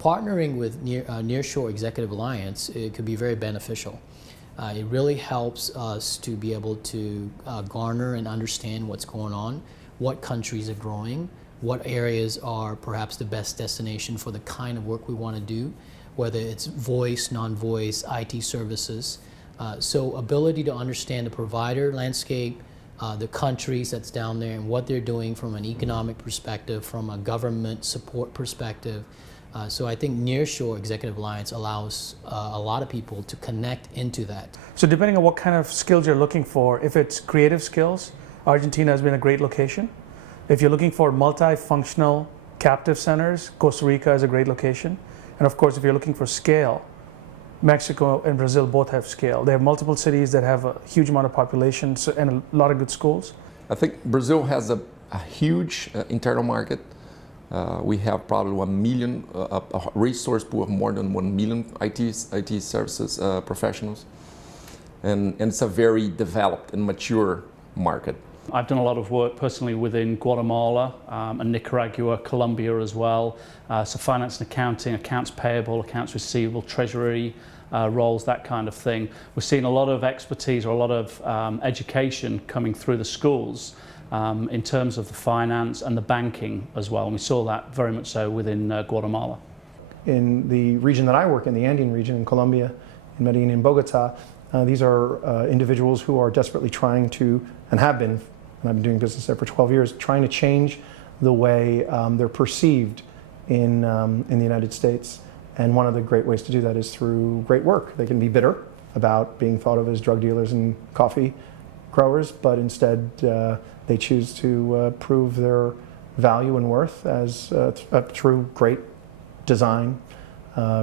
partnering with Nearshore Executive Alliance, it could be very beneficial. It really helps us to be able to garner and understand what's going on, what countries are growing, what areas are perhaps the best destination for the kind of work we want to do, whether it's voice, non-voice, IT services. So ability to understand the provider landscape, the countries that's down there and what they're doing from an economic perspective, from a government support perspective. So I think Nearshore Executive Alliance allows a lot of people to connect into that. So depending on what kind of skills you're looking for, if it's creative skills, Argentina has been a great location. If you're looking for multifunctional captive centers, Costa Rica is a great location. And of course, if you're looking for scale, Mexico and Brazil both have scale. They have multiple cities that have a huge amount of population and a lot of good schools. I think Brazil has a huge internal market. We have probably 1 million, a resource pool of more than 1 million IT services professionals. And it's a very developed and mature market. I've done a lot of work personally within Guatemala and Nicaragua, Colombia as well. So finance and accounting, accounts payable, accounts receivable, treasury roles, that kind of thing. We're seeing a lot of expertise or a lot of education coming through the schools in terms of the finance and the banking as well. And we saw that very much so within Guatemala. In the region that I work in, the Andean region in Colombia, in Medellin and Bogota, these are individuals who are desperately trying to, and have been, and I've been doing business there for 12 years, trying to change the way they're perceived in the United States. And one of the great ways to do that is through great work. They can be bitter about being thought of as drug dealers and coffee growers, but instead they choose to prove their value and worth as through great design,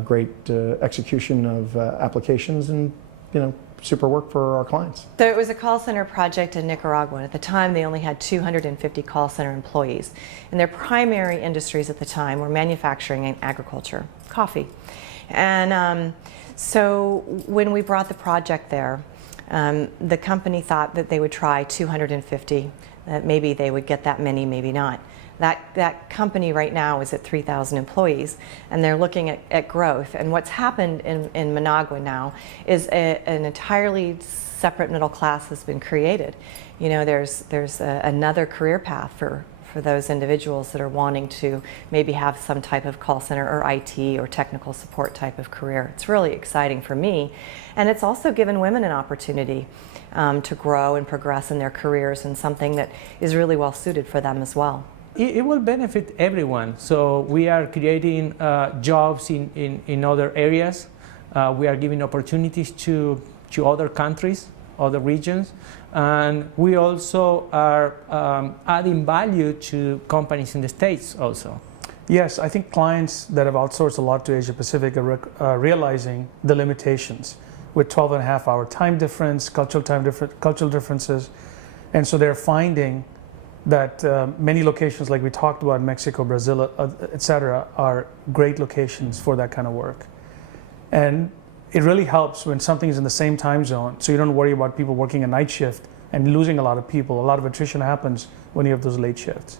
great execution of applications, and super work for our clients. So it was a call center project in Nicaragua. At the time, they only had 250 call center employees. And their primary industries at the time were manufacturing and agriculture, coffee. And so when we brought the project there, the company thought that they would try 250, that maybe they would get that many, maybe not. That company right now is at 3,000 employees, and they're looking at growth. And what's happened in Managua now is an entirely separate middle class has been created. There's another career path for those individuals that are wanting to maybe have some type of call center or IT or technical support type of career. It's really exciting for me, and it's also given women an opportunity to grow and progress in their careers, and something that is really well suited for them as well. It will benefit everyone. So we are creating jobs in other areas. We are giving opportunities to other countries, other regions. And we also are adding value to companies in the States also. Yes, I think clients that have outsourced a lot to Asia Pacific are realizing the limitations with 12.5-hour time difference, cultural differences. And so they're finding that many locations, like we talked about, Mexico, Brazil, etc., are great locations for that kind of work. And it really helps when something is in the same time zone, so you don't worry about people working a night shift and losing a lot of people. A lot of attrition happens when you have those late shifts.